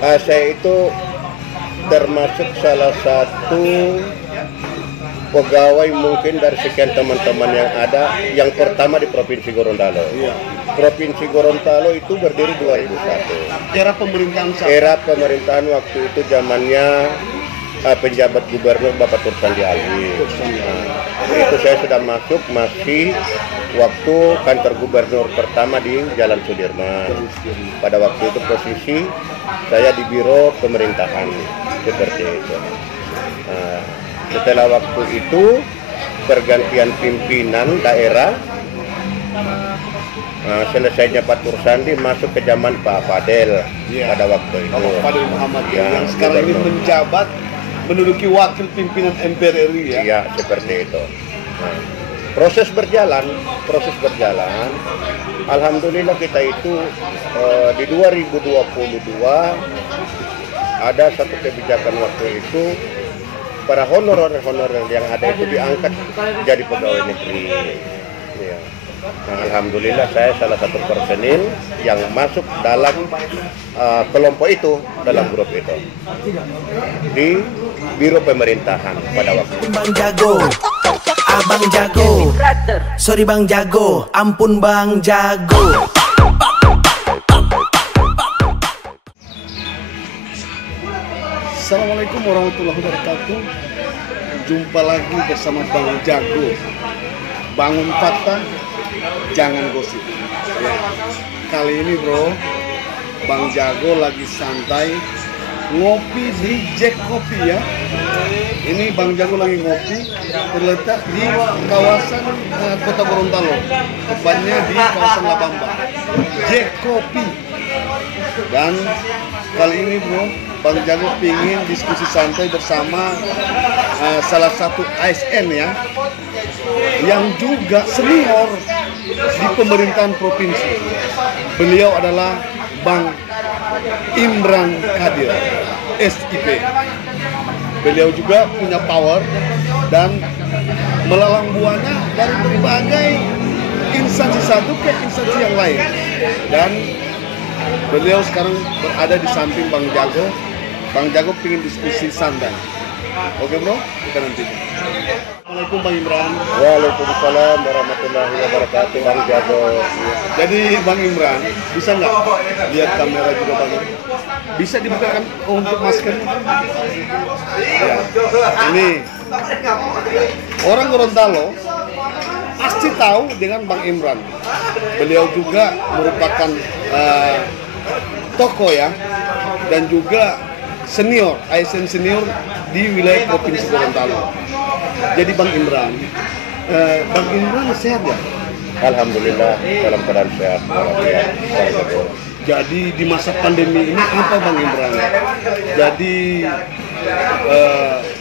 Saya itu termasuk salah satu pegawai mungkin dari sekian teman-teman yang ada yang pertama di Provinsi Gorontalo. Iya. Provinsi Gorontalo itu berdiri 2001. Era pemerintahan siapa? Era pemerintahan waktu itu zamannya penjabat gubernur Bapak Tursandi Ali. Itu saya sudah masuk masih waktu kantor gubernur pertama di Jalan Sudirman. Pada waktu itu posisi saya di biro pemerintahan seperti itu. Setelah waktu itu pergantian pimpinan daerah, selesainya Pak Tursandi masuk ke zaman Pak Fadel pada waktu itu. Pak Fadel Muhammad yang sekarang ini gubernur. menjabat menduduki wakil pimpinan MPR RI ya. Iya, seperti itu. Proses berjalan. Alhamdulillah kita itu di 2022 ada satu kebijakan waktu itu para honorer yang ada itu diangkat jadi pegawai negeri. Ya. Nah, alhamdulillah saya salah satu personil yang masuk dalam kelompok itu, dalam grup itu di biro pemerintahan pada waktu itu. Bang Jago, Abang Jago, sorry Bang Jago, ampun Bang Jago. Assalamualaikum warahmatullahi wabarakatuh. Jumpa lagi bersama Bang Jago. Bangun fakta, jangan gosip. Ya. Kali ini bro, Bang Jago lagi santai ngopi di Jack Kopi ya. Ini Bang Jago lagi ngopi, terletak di kawasan Kota Gorontalo, tepatnya di kawasan Labamba. Jack Kopi. Dan kali ini bro, Bang Jago pingin diskusi santai bersama salah satu ASN ya, yang juga senior di pemerintahan provinsi. Beliau adalah Bang Imran Kadir, SIP. Beliau juga punya power dan melalang buana dari berbagai instansi satu ke instansi yang lain. Dan beliau sekarang berada di samping Bang Jago. Bang Jago pingin diskusi santai. Oke bro, kita nanti. Assalamualaikum Bang Imran. Waalaikumsalam warahmatullahi wabarakatuh, Bang Jago. Jadi Bang Imran, bisa nggak lihat kamera juga Bang? Bisa dibukakan untuk maskernya? Ya. Ini orang Gorontalo pasti tahu dengan Bang Imran. Beliau juga merupakan tokoh ya, dan juga senior, ASN senior di wilayah Provinsi Gorontalo. Jadi Bang Imran sehat ya? Alhamdulillah dalam keadaan sehat walafiat. Jadi di masa pandemi ini apa Bang Imran? Jadi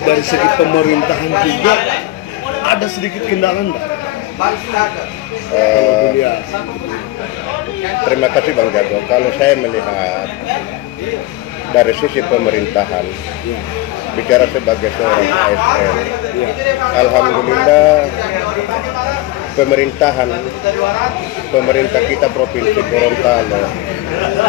dari segi pemerintahan juga ada sedikit kendala enggak? Terima kasih Bang Jago. Kalau saya melihat dari sisi pemerintahan, bicara sebagai seorang ASN, alhamdulillah pemerintah kita Provinsi Gorontalo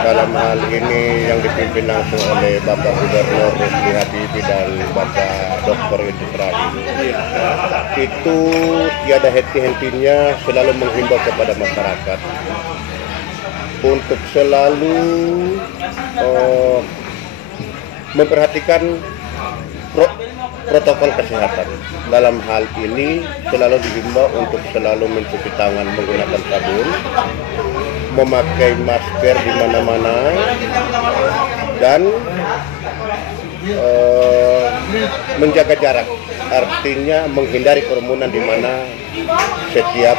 dalam hal ini yang dipimpin langsung oleh Bapak Gubernur Rusdi Habibie dan Bapak Dr. Idris Rahim, itu tiada henti-hentinya selalu menghimbau kepada masyarakat untuk selalu memperhatikan protokol kesehatan. Dalam hal ini selalu dihimbau untuk selalu mencuci tangan menggunakan sabun, memakai masker di mana-mana, dan menjaga jarak. Artinya menghindari kerumunan di mana setiap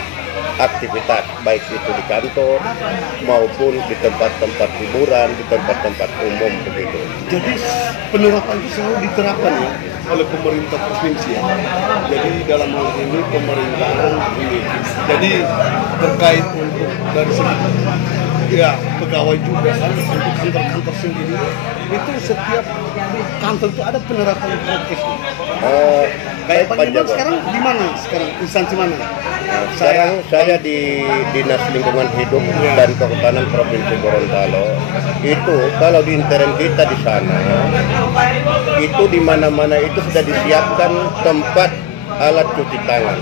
aktivitas, baik itu di kantor maupun di tempat-tempat hiburan, di tempat-tempat umum begitu. Jadi penerapan itu selalu diterapkan ya oleh pemerintah provinsi ya. Jadi dalam hal ini pemerintahan ini. Jadi terkait untuk dari segi ya pegawai juga kan untuk kantor-kantor sendiri itu setiap kantor itu ada penerapan prokes. Kayak Pak Imran sekarang di mana? Sekarang instansi mana? Sekarang saya di Dinas Lingkungan Hidup dan Kehutanan Provinsi Gorontalo. Itu kalau di intern kita di sana, itu di mana-mana itu sudah disiapkan tempat alat cuci tangan.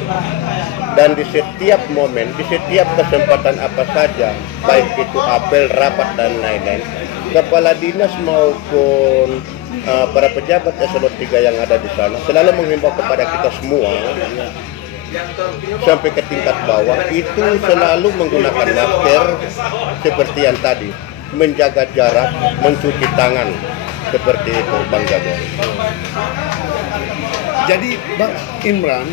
Dan di setiap momen, di setiap kesempatan apa saja, baik itu apel, rapat, dan lain-lain, kepala dinas maupun para pejabat eselon 3 yang ada di sana selalu menghimbau kepada kita semua sampai ke tingkat bawah itu selalu menggunakan masker seperti yang tadi, menjaga jarak, mencuci tangan, seperti itu Bang Jago. Jadi Bang Imran,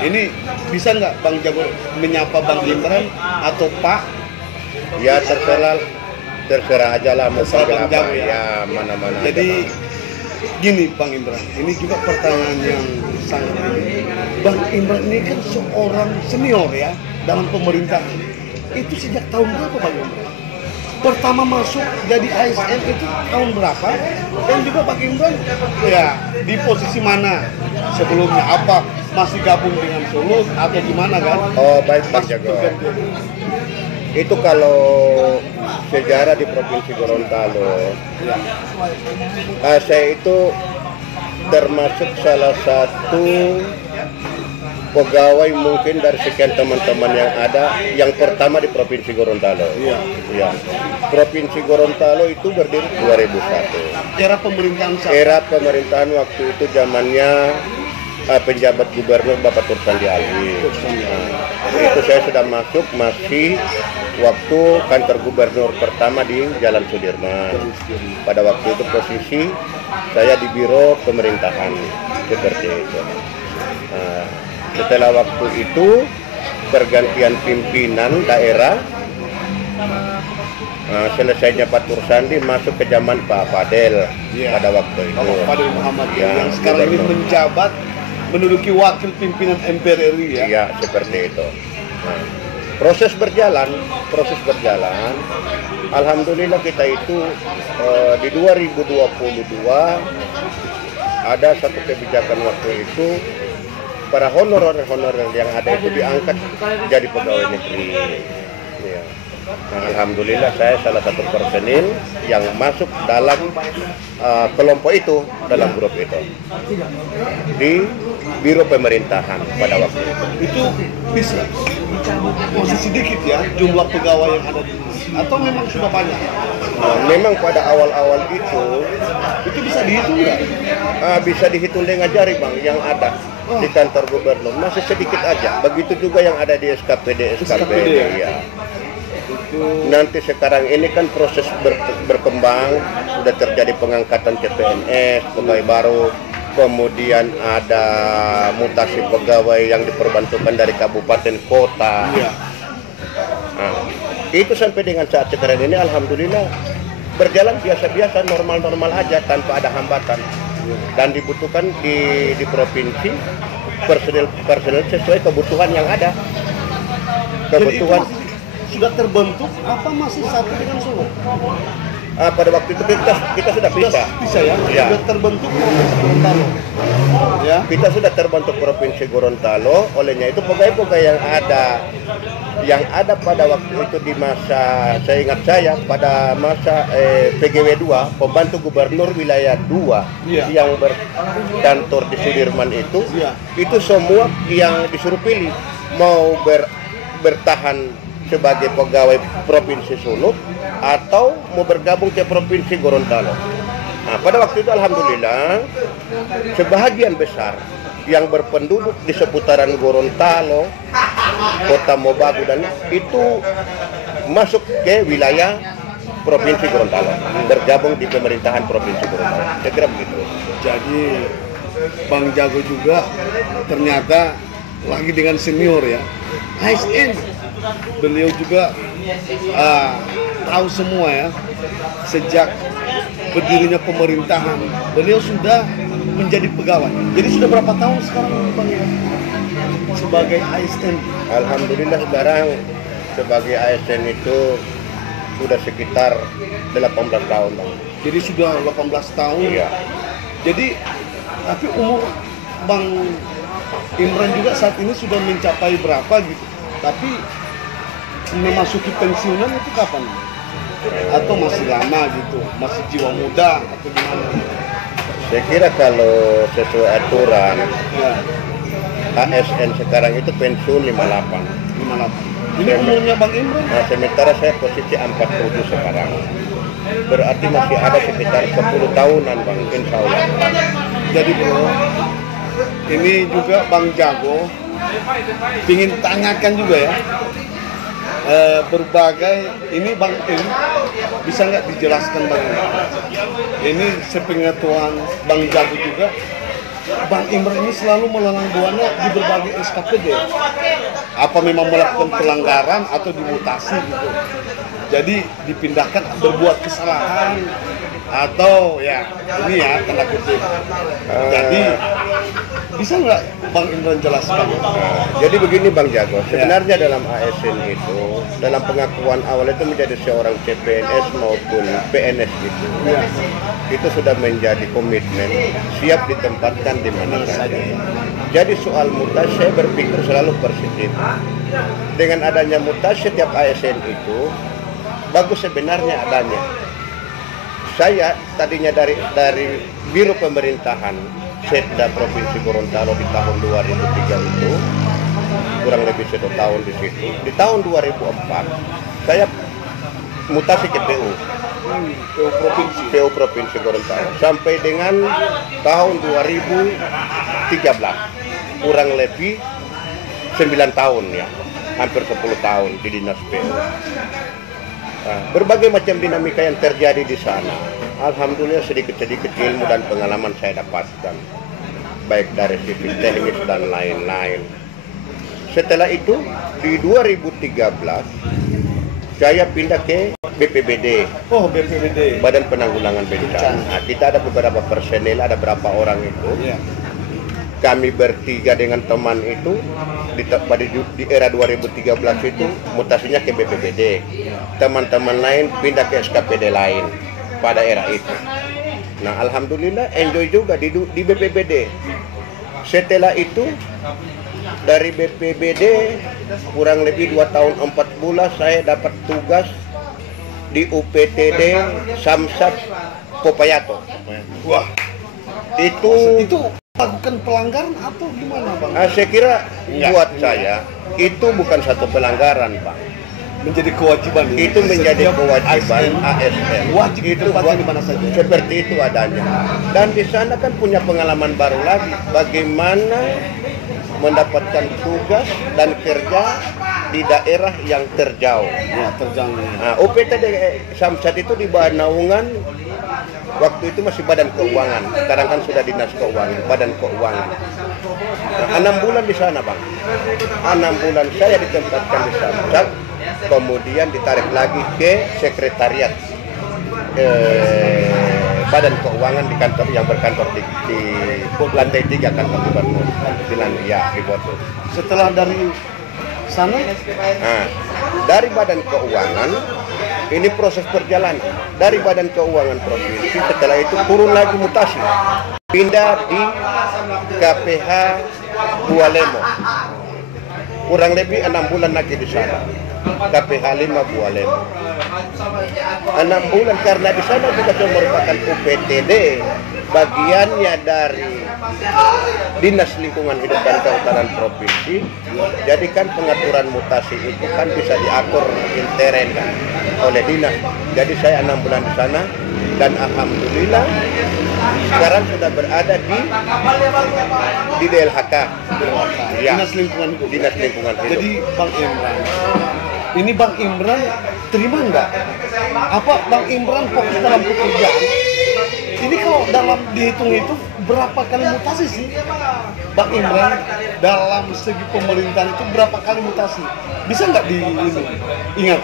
ini bisa nggak Bang Jago menyapa Bang Imran atau Pak? Ya terserah aja lah mau panggil Bang apa Jago, ya, mana-mana. Jadi gini Bang Imran, ini juga pertanyaan yang sangat ini. Bang Imran ini kan seorang senior ya dalam pemerintahan. Itu sejak tahun berapa Bang Imran? Pertama masuk jadi ASN itu tahun berapa? Dan juga Bang Imran ya di posisi mana? Sebelumnya apa? Masih gabung dengan Sulut atau gimana kan? Oh baik Bang Jago. Itu kalau sejarah di Provinsi Gorontalo, saya itu termasuk salah satu pegawai mungkin dari sekian teman-teman yang ada yang pertama di Provinsi Gorontalo. Iya. Provinsi Gorontalo itu berdiri 2001. Era pemerintahan waktu itu zamannya penjabat gubernur Bapak Tursandi Alwi. Itu saya sudah masuk masih waktu kantor gubernur pertama di Jalan Sudirman. Pada waktu itu posisi saya di biro pemerintahan seperti itu. Setelah waktu itu pergantian pimpinan daerah, selesainya Pak Tursandi masuk ke zaman Pak Fadel pada waktu itu. Pak Fadel Muhammad yang sekarang ini menjabat menduduki wakil pimpinan MPR RI ya. Iya, seperti itu. Proses berjalan. Alhamdulillah kita itu di 2022 ada satu kebijakan waktu itu para honorer yang ada itu diangkat jadi pegawai negeri. Ya. Nah, alhamdulillah saya salah satu personil yang masuk dalam kelompok itu, dalam grup itu di biro pemerintahan pada waktu itu. Itu bisa masih sedikit ya jumlah pegawai yang ada di sini atau memang sudah banyak? Memang pada awal-awal itu bisa dihitung nggak? Bisa dihitung dengan jari Bang yang ada di kantor gubernur, masih sedikit aja. Begitu juga yang ada di SKPD ya. Nanti sekarang ini kan proses berkembang, sudah terjadi pengangkatan CPNS, pegawai baru, kemudian ada mutasi pegawai yang diperbantukan dari kabupaten kota. Itu sampai dengan saat sekarang ini alhamdulillah berjalan biasa-biasa, normal-normal aja tanpa ada hambatan. Dan dibutuhkan di provinsi personil sesuai kebutuhan yang ada. Kebutuhan sudah terbentuk apa masih satu dengan Solo? Pada waktu itu kita sudah bisa ya? Sudah terbentuk Provinsi Gorontalo. Ya. Kita sudah terbentuk Provinsi Gorontalo, olehnya itu pegawai-pegawai yang ada pada waktu itu di masa, saya ingat saya pada masa PGW 2, pembantu gubernur wilayah 2 yang berkantor di Sudirman itu semua yang disuruh pilih mau bertahan sebagai pegawai Provinsi Sulut atau mau bergabung ke Provinsi Gorontalo. Nah, pada waktu itu alhamdulillah sebahagian besar yang berpenduduk di seputaran Gorontalo, Kota Mobagu dan itu masuk ke wilayah Provinsi Gorontalo, bergabung di pemerintahan Provinsi Gorontalo. Saya kira begitu. Jadi Bang Jago juga ternyata lagi dengan senior ya. ASN beliau juga tahu semua ya, sejak berdirinya pemerintahan beliau sudah menjadi pegawai. Jadi sudah berapa tahun sekarang Bang sebagai ASN? Alhamdulillah sekarang sebagai ASN itu sudah sekitar 18 tahun, Bang. Jadi sudah 18 tahun. Iya. Jadi tapi umur Bang Imran juga saat ini sudah mencapai berapa gitu? Tapi memasuki pensiunan itu kapan? Atau masih lama gitu? Masih jiwa muda atau gimana? Saya kira kalau sesuai aturan Ya, ASN sekarang itu pensiun 58. 58. Ini umurnya Bang Imran? Nah, sementara saya posisi 47 sekarang. Berarti masih ada sekitar 10 tahunan, Bang, insya Allah. Jadi bro, ini juga Bang Jago ingin tanyakan juga ya, berbagai ini Bang ini bisa nggak dijelaskan Bang? Ini sepengetahuan Bang Jago juga, Bang Imran ini selalu melelang buana di berbagai SKPD. Apa memang melakukan pelanggaran atau dimutasi gitu? Jadi dipindahkan berbuat kesalahan atau ya ini ya tanda kutip. Jadi bisa nggak Bang Imran jelaskan? Jadi begini, Bang Jago, sebenarnya dalam ASN itu, dalam pengakuan awal itu menjadi seorang CPNS maupun PNS gitu, itu sudah menjadi komitmen, siap ditempatkan di mana saja. Jadi soal mutasi saya berpikir selalu positif. Dengan adanya mutasi setiap ASN itu bagus sebenarnya adanya. Saya tadinya dari Biro Pemerintahan Setda Provinsi Gorontalo di tahun 2003 itu, kurang lebih 1 tahun di situ. Di tahun 2004 saya mutasi ke PU Provinsi Gorontalo sampai dengan tahun 2013, kurang lebih 9 tahun ya, hampir 10 tahun di Dinas PU. Nah, berbagai macam dinamika yang terjadi di sana, alhamdulillah sedikit-sedikit ilmu dan pengalaman saya dapatkan, baik dari sisi teknis dan lain-lain. Setelah itu di 2013 saya pindah ke BPBD. Oh, BPBD. Badan Penanggulangan Bencana. Nah, kita ada beberapa personel, ada berapa orang itu. Iya. Kami bertiga dengan teman itu di era 2013 itu mutasinya ke BPBD. Teman-teman lain pindah ke SKPD lain pada era itu. Nah, alhamdulillah enjoy juga di BPBD. Setelah itu dari BPBD kurang lebih 2 tahun 4 bulan saya dapat tugas di UPTD Samsat Popayato. Wah, itu lakukan pelanggaran atau gimana Bang? Saya kira buat saya itu bukan satu pelanggaran, Bang. Menjadi kewajiban ya? Itu menjadi kewajiban ASN. Wajib itu ditempatkan di mana saja. Seperti itu adanya. Dan di sana kan punya pengalaman baru lagi bagaimana mendapatkan tugas dan kerja di daerah yang terjauh. Ya, terjauh. Nah, UPTD Samsat itu di bawah naungan waktu itu masih Badan Keuangan. Sekarang kan sudah Dinas Keuangan, Badan Keuangan. Nah, 6 bulan di sana, Bang. 6 bulan saya ditempatkan di Samsat, kemudian ditarik lagi ke sekretariat Badan Keuangan di kantor yang berkantor di lantai 3 kantor gubernur di Boto. Setelah dari sana, Nah, dari Badan Keuangan ini proses perjalanan dari Badan Keuangan Provinsi. Setelah itu turun lagi mutasi, pindah di KPH Bualemo, kurang lebih 6 bulan lagi di sana. KPH 5 Bualemo 6 bulan karena di sana juga merupakan UPTD, bagiannya dari Dinas Lingkungan Hidup dan Kehutanan Provinsi. Jadi kan pengaturan mutasi itu kan bisa diatur intern kan oleh dinas. Jadi saya 6 bulan di sana dan alhamdulillah sekarang sudah berada di DLHK. Ya, Dinas Lingkungan Hidup. Dinas Lingkungan Hidup. Jadi Bang Imran, ini Bang Imran terima nggak? Apa Bang Imran fokus dalam pekerjaan? Ini kalau dalam dihitung itu berapa kali mutasi sih Bang Imran dalam segi pemerintahan itu berapa kali mutasi? Bisa nggak ingat?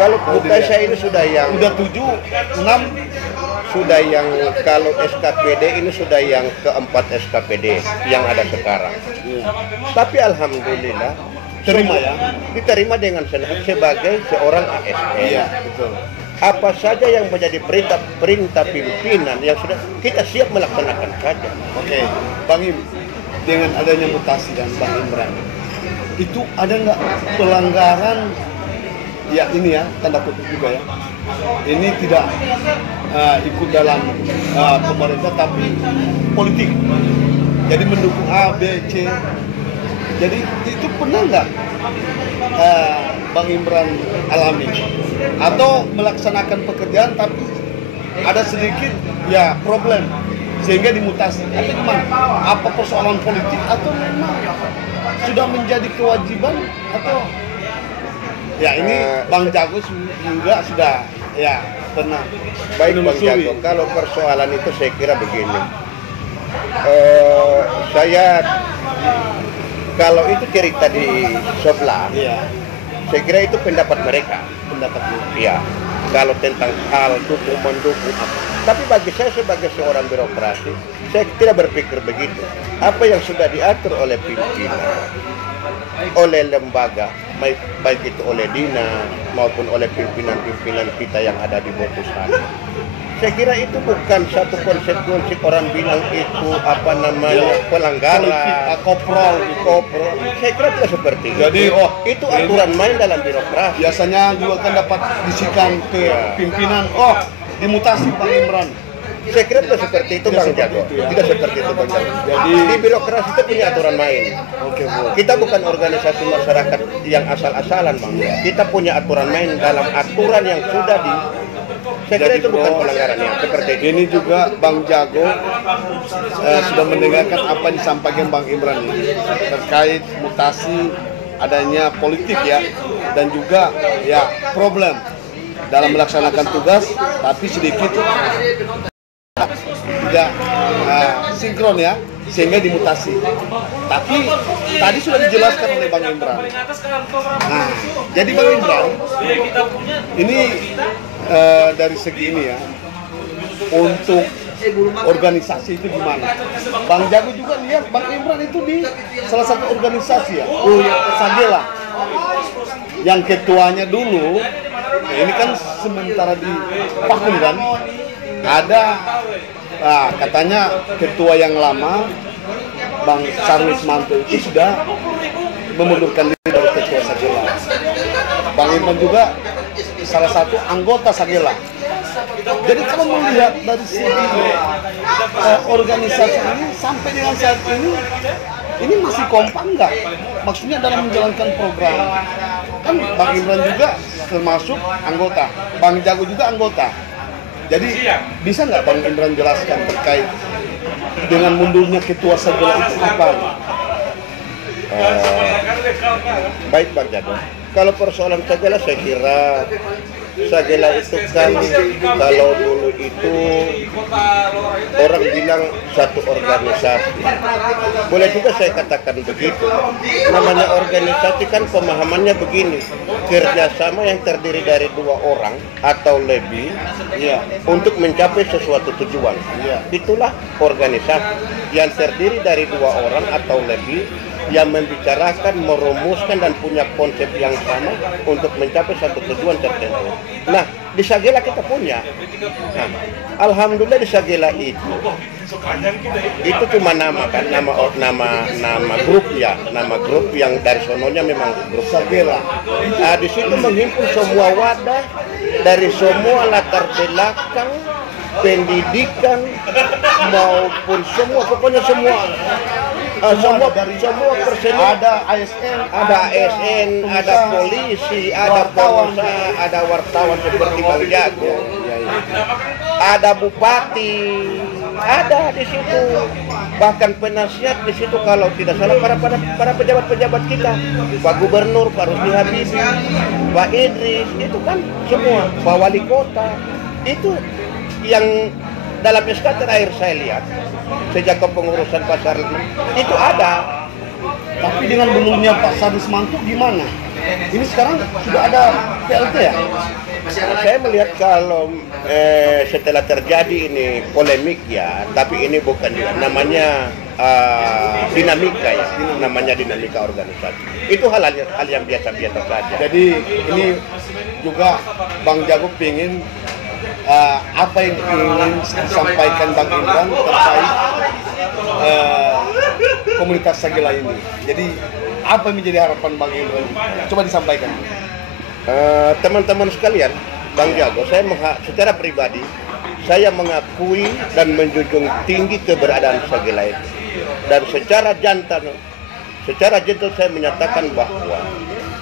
Kalau mutasi saya ini sudah yang Udah 7, 6. sudah yang kalau SKPD ini sudah yang keempat SKPD yang ada sekarang. Tapi alhamdulillah Terima ya. Diterima dengan senang sebagai seorang ASN. Iya, betul. Apa saja yang menjadi perintah pimpinan yang sudah kita siap melaksanakan saja. Oke, Bang Im, dengan adanya mutasi dan Bang Imran, itu ada nggak pelanggaran? Ya ini ya, tanda kutip juga ya. Ini tidak ikut dalam pemerintah tapi politik. Jadi mendukung A, B, C. Jadi itu pernah nggak Bang Imran alami? Atau melaksanakan pekerjaan tapi ada sedikit ya problem sehingga dimutasi atau gimana? Apa persoalan politik atau memang sudah menjadi kewajiban atau ya ini Bang Jago juga sudah ya pernah. Baik Bang Jago, kalau persoalan itu saya kira begini. Saya kalau itu cerita di sebelah, Iya, saya kira itu pendapat mereka. pendapatnya. Ya, kalau tentang hal dukung mendukung apa. Tapi bagi saya sebagai seorang birokrasi, saya tidak berpikir begitu. Apa yang sudah diatur oleh pimpinan, oleh lembaga, baik itu oleh dinas maupun oleh pimpinan-pimpinan kita yang ada di Botusana. Saya kira itu bukan satu konsekuensi orang bilang itu apa namanya pelanggaran, koprol. Saya kira tidak seperti itu. Jadi itu aturan main dalam birokrasi. Biasanya juga kan dapat bisikan ke pimpinan, dimutasi Bang Imran. Saya kira tidak seperti itu Tidak Bang seperti Jago. itu, ya. Tidak seperti itu Bang Jago. Jadi Di birokrasi itu punya aturan main. oke, Bu. Kita bukan organisasi masyarakat yang asal-asalan Bang. Kita punya aturan main dalam aturan yang sudah di. Saya kira Jadi, itu bukan Bro, pelanggaran yang seperti itu. Ini juga Bang Jago sudah mendengarkan apa yang disampaikan Bang Imran ini terkait mutasi adanya politik ya dan juga ya problem dalam melaksanakan tugas tapi sedikit tidak sinkron ya sehingga dimutasi. Tapi tadi sudah dijelaskan oleh Bang Imran. Nah, jadi Bang Imran ini dari segi ini ya untuk organisasi itu gimana? Bang Jago juga lihat Bang Imran itu di salah satu organisasi ya, Sagela. Yang ketuanya dulu, ini kan sementara di vakum kan, ada katanya ketua yang lama, Bang Charles Manto itu sudah memundurkan diri dari ketua Sagela. Bang Imran juga salah satu anggota Sagela. Jadi kalau melihat dari segi organisasi ini sampai dengan saat ini masih kompak nggak? Maksudnya dalam menjalankan program. Kan Bang Imran juga termasuk anggota, Bang Jago juga anggota. Jadi bisa nggak Bang Imran jelaskan terkait dengan mundurnya ketua Sagela itu apa? Baik Bang Jago. Kalau persoalan Sagela saya kira Sagela itu kan kalau dulu itu orang bilang satu organisasi. Boleh juga saya katakan begitu. Namanya organisasi kan pemahamannya begini. Kerjasama yang terdiri dari dua orang atau lebih ya, untuk mencapai sesuatu tujuan. Ya. Itulah organisasi yang terdiri dari dua orang atau lebih yang membicarakan, merumuskan dan punya konsep yang sama untuk mencapai satu tujuan tertentu. Nah, di Sagela kita punya. Nah, alhamdulillah di Sagela itu cuma nama kan, nama grup ya, nama grup yang dari sononya memang grup Sagela. Nah, di situ menghimpun semua wadah dari semua latar belakang pendidikan maupun semua, pokoknya semua personil, ada ASN, ada polisi, ada pengusaha, ada wartawan seperti Bang Jago, ada bupati, ada di situ, bahkan penasihat di situ kalau tidak salah para pejabat-pejabat kita, Pak Gubernur, Pak Rusdi Habibie, Pak Idris, itu kan semua, Pak Wali Kota, itu yang dalam SK terakhir saya lihat sejak kepengurusan Pasar itu ada. Tapi dengan belurnya Pak Charles Manto gimana? Ini sekarang sudah ada PLT ya? Saya melihat kalau setelah terjadi ini polemik ya, tapi ini bukan juga namanya dinamika ya, namanya dinamika organisasi. Itu hal yang biasa-biasa saja. Jadi ini juga Bang Jago ingin apa yang ingin disampaikan Bang Imran terkait komunitas Sagila ini. Jadi apa yang menjadi harapan Bang Imran? Coba disampaikan. Teman-teman sekalian, Bang Jago, secara pribadi saya mengakui dan menjunjung tinggi keberadaan Sagila itu. Dan secara jantan, secara gentle saya menyatakan bahwa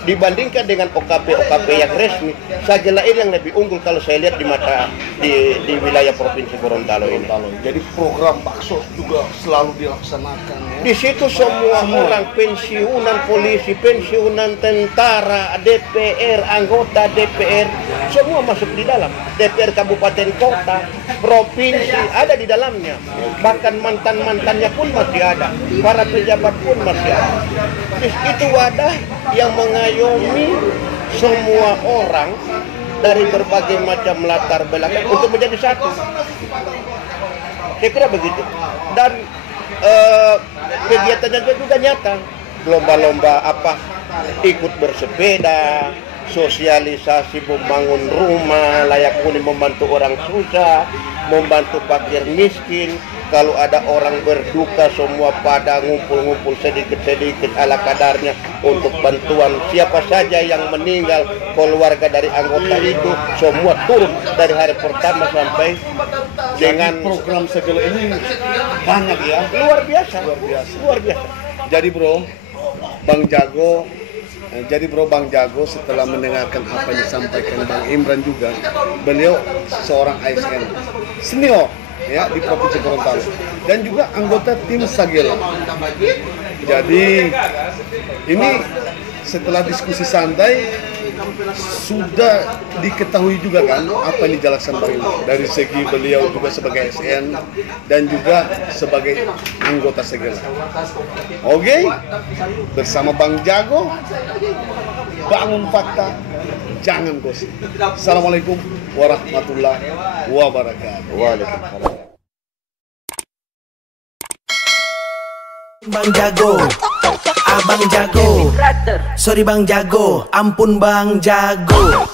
dibandingkan dengan OKP yang resmi, Sagila ini yang lebih unggul kalau saya lihat di wilayah Provinsi Gorontalo ini. Jadi program bakso juga selalu dilaksanakan ya. Di situ semua orang, pensiunan polisi, pensiunan tentara, DPR, anggota DPR, semua masuk di dalam. DPR kabupaten kota, provinsi ada di dalamnya. Bahkan mantan-mantannya pun masih ada. Para pejabat pun masih ada. Itu wadah yang mengayomi semua orang dari berbagai macam latar belakang untuk menjadi satu. Saya kira begitu. Dan kegiatannya juga nyata. Lomba-lomba ikut bersepeda, sosialisasi membangun rumah layak huni, membantu orang susah, membantu fakir miskin. Kalau ada orang berduka, semua pada ngumpul-ngumpul sedikit-sedikit ala kadarnya untuk bantuan siapa saja yang meninggal, keluarga dari anggota itu semua turun dari hari pertama sampai dengan program Sagila ini banyak ya. Luar biasa. Jadi bro, Bang Jago setelah mendengarkan apa yang disampaikan Bang Imran juga, beliau seorang ASN senior ya di Provinsi Gorontalo dan juga anggota tim Sagila. Jadi ini setelah diskusi santai sudah diketahui juga kan apa yang dijelaskan Bang Imran dari segi beliau juga sebagai ASN dan juga sebagai anggota Sagila. Oke, bersama Bang Jago, bangun fakta, jangan gosip. Assalamualaikum warahmatullahi wabarakatuh. Waalaikumsalam. Bang Jago, Abang Jago, sorry Bang Jago, ampun Bang Jago.